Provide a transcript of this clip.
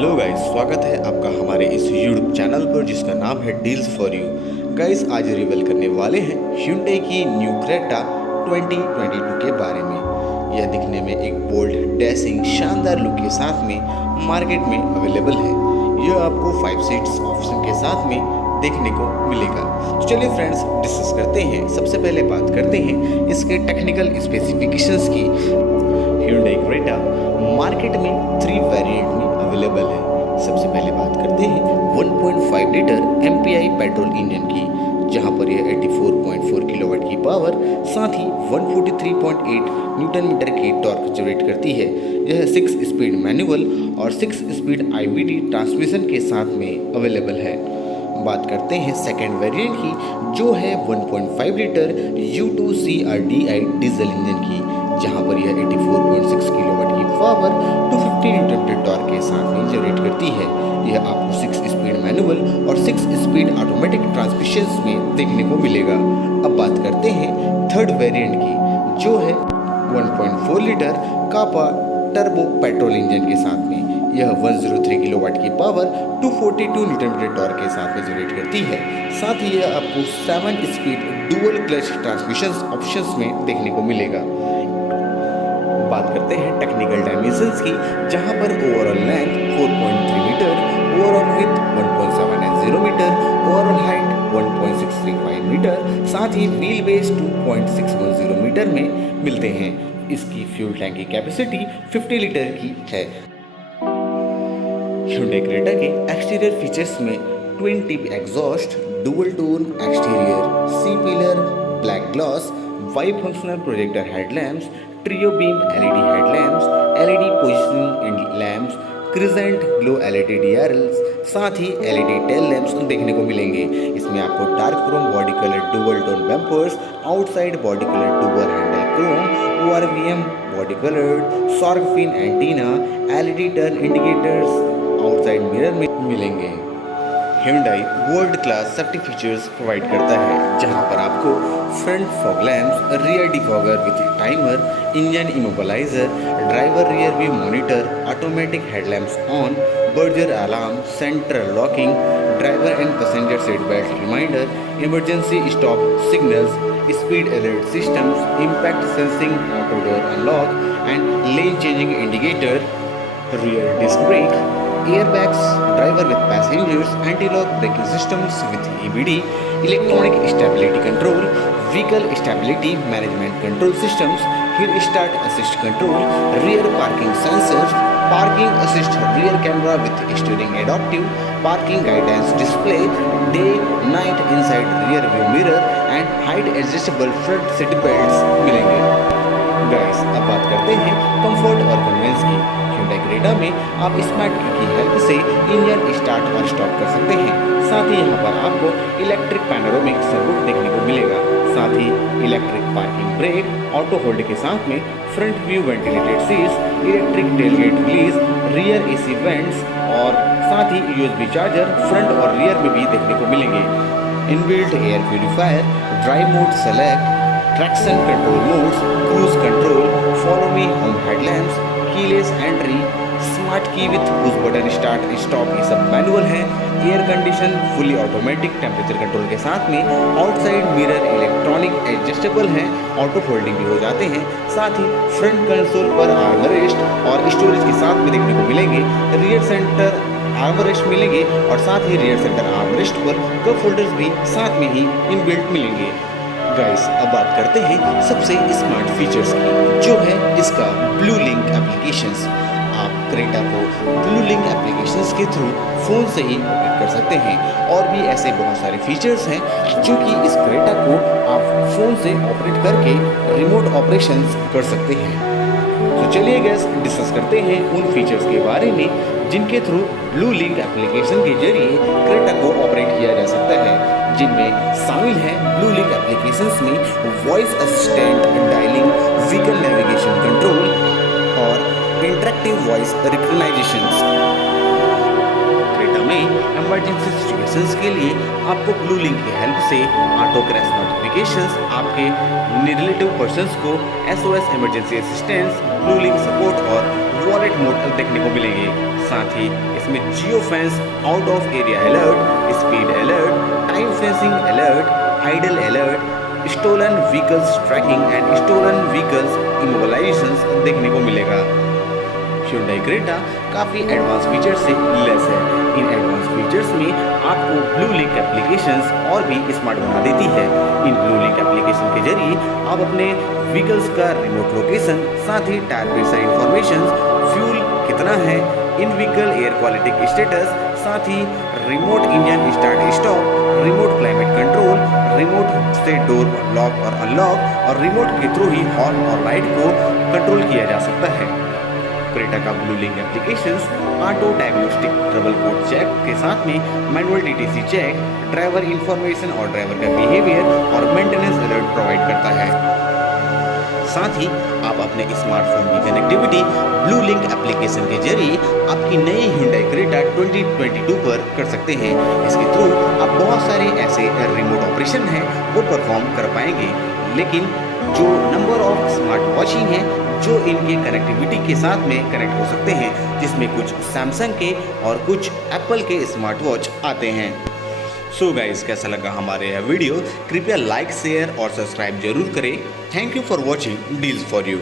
Hello guys, स्वागत है आपका हमारे इस यूट्यूब चैनल पर जिसका नाम है डील्स फॉर यू। गाइस, आज रिवील करने वाले हैं Hyundai की न्यू क्रेटा 2022 के बारे में। यह दिखने में एक बोल्ड, डैशिंग, शानदार लुक के साथ में मार्केट में अवेलेबल है। यह आपको 5 सीट्स ऑप्शन के साथ में देखने को मिलेगा। तो चलिए फ्रेंड्स, डिस्कस करते हैं। सबसे पहले बात करते हैं इसके टेक्निकल स्पेसिफिकेशंस की। Hyundai क्रेटा मार्केट में 3 वेरिएंट में अवेलेबल है। सबसे पहले बात करते हैं 1.5 लीटर MPI पेट्रोल इंजन की, जहां पर यह 84.4 किलोवाट की पावर साथ ही 143.8 न्यूटन मीटर की टॉर्क जनरेट करती है। यह 6 स्पीड मैनुअल और 6 स्पीड IVD ट्रांसमिशन के साथ में अवेलेबल है। बात करते हैं सेकेंड वेरिएंट की, जो है 1.5 लीटर U2CRDI डीजल इंजन की, जहां पर यह 84.6 किलोवाट की पावर 250 न्यूटन मीटर टॉर्क के साथ में जनरेट करती है। यह आपको 6 स्पीड मैनुअल और 6 स्पीड ऑटोमेटिक ट्रांसमिशन में देखने को मिलेगा। अब बात करते हैं थर्ड वेरिएंट की, जो है 1.4 लीटर कापा टर्बो पेट्रोल इंजन के साथ में। यह 103 किलोवाट की पावर 242 न्यूटन मीटर टॉर्क के साथ में जनरेट करती है। साथ ही यह आपको 7 speed dual clutch transmission options में देखने को मिलेगा। बात करते हैं टेक्निकल डायमेंशंस की, जहां पर overall length 4.3 metre, overall width 1.790 metre, overall height 1.635 metre, साथ ही व्हील बेस 2.610 मीटर में मिलते हैं। इसकी फ्यूल टैंक की कैपेसिटी 50 लीटर की है। Hyundai क्रेटा के एक्सटीरियर फीचर्स में twin tip exhaust, dual tone exterior, C pillar, black glass, Y functional projector headlamps, trio beam LED headlamps, LED positioning lamps, crescent glow LED DRLs, साथ ही LED tail lamps देखने को मिलेंगे। इसमें आपको dark chrome body colour dual tone bumpers, outside body colour dual handle chrome, ORVM body coloured, shark fin antenna, LED turn indicators outside mirror में मिलेंगे। Hyundai world class safety features provide करता है, जहां पर आपको front fog lamps, rear defogger with timer, engine immobiliser, driver rear view monitor, automatic headlamps on, burglar alarm, central locking, driver and passenger seat belt reminder, emergency stop signals, speed alert systems, impact sensing, auto door unlock and lane changing indicator, rear disc brake, airbags, driver with passengers, anti-lock braking systems with EBD, electronic stability control, vehicle stability management control systems, hill start assist control, rear parking sensors, parking assist rear camera with steering adaptive, parking guidance display, day night inside rear view mirror and height adjustable front seat belts मिलेंगे। Guys, अब बात करते हैं comfort और convenience की। Hyundai Creta में आप smart की हेल्प से इंजन स्टार्ट और स्टॉप कर सकते हैं। साथ ही यहाँ पर आपको इलेक्ट्रिक पैनोरामिक सनरूफ देखने को मिलेगा। साथ ही electric parking brake, auto hold के साथ में front view ventilated seats, electric tailgate release, rear AC vents और साथ ही USB चार्जर फ्रंट और रियर में भी देखने को मिलेंगे। Inbuilt air purifier, drive mode select, traction control modes, cruise control, follow me home headlamps, keyless entry, smart key with push button start stop, ये सब मैनुअल है। Air condition fully automatic temperature control के साथ में, outside mirror electronic adjustable हैं, auto folding भी हो जाते हैं। साथ ही फ्रंट कंसोल पर आर्मरेस्ट और स्टोरेज के साथ में देखने को मिलेंगे। रियर सेंटर आर्मरेस्ट मिलेंगे और साथ ही रियर सेंटर आर्मरेस्ट पर कप होल्डर्स भी साथ में ही इनबिल्ट मिलेंगे। गाइस, अब बात करते हैं सबसे स्मार्ट फीचर्स की, जो है इसका ब्लू लिंक एप्लीकेशंस। आप क्रेटा को ब्लू लिंक एप्लीकेशंस के थ्रू फ़ोन से ही ऑपरेट कर सकते हैं। और भी ऐसे बहुत सारे फीचर्स हैं जो कि इस क्रेटा को आप फ़ोन से ऑपरेट करके रिमोट ऑपरेशंस कर सकते हैं। तो चलिए गाइस, डिस्कस करते हैं उन फीचर्स के बारे में जिनके थ्रू ब्लू लिंक एप्लीकेशन के जरिए क्रेटा को ऑपरेट किया जा सकता है, जिनमें शामिल हैं ब्लू लिंक एप्लीकेशंस में voice assistant dialing, vehicle navigation control और इंटरेक्टिव वॉइस रिकग्नाइजेशंस। क्रेटा में इमरजेंसी सिचुएशंस के लिए आपको ब्लू लिंक की हेल्प से ऑटो क्रैश नोटिफिकेशंस, आपके रिलेटिव पर्सन्स को SOS emergency assistance, blue link support और वॉलेट मोड देखने को मिलेंगे। साथ ही इसमें geo fence, out of area alert, speed alert, time fencing alert, idle alert, stolen vehicles tracking and stolen vehicles इमोबलाइजेशंस देखने को मिलेगा। Hyundai Creta काफ़ी एडवांस फीचर्स से लेस है। इन एडवांस फीचर्स में आपको ब्लू लिंक एप्लीकेशंस और भी स्मार्ट बना देती है। इन ब्लू लिंक एप्लीकेशन के जरिए आप अपने व्हीकल्स का रिमोट लोकेशन, साथ ही टायर प्रेशर इंफॉर्मेशन, फ्यूल कितना है, in vehicle air quality status, साथ ही remote engine start stop, remote climate control, remote से डोर लॉक और अनलॉक और रिमोट के थ्रू ही हॉर्न और लाइट को कंट्रोल किया जा सकता है। क्रेटा का blue link applications auto diagnostic trouble code check के साथ में manual DTC check, driver information और ड्राइवर का बिहेवियर और मेंटेनेंस अलर्ट प्रोवाइड करता है। साथ ही आप अपने स्मार्टफोन की कनेक्टिविटी ब्लू लिंक एप्लीकेशन के जरिए आपकी नई Hyundai Creta 2022 पर कर सकते हैं। इसके थ्रू आप बहुत सारे ऐसे रिमोट ऑपरेशन हैं वो परफॉर्म कर पाएंगे। लेकिन जो नंबर ऑफ स्मार्ट वॉच ही हैं जो इनके कनेक्टिविटी के साथ में कनेक्ट हो सकते हैं, जिसमें कुछ सैमसंग के और कुछ एप्पल के स्मार्ट वॉच आते हैं। सो गाइस, कैसा लगा हमारे यह वीडियो? कृपया लाइक, शेयर और सब्सक्राइब जरूर करें। Thank you for watching deals for you.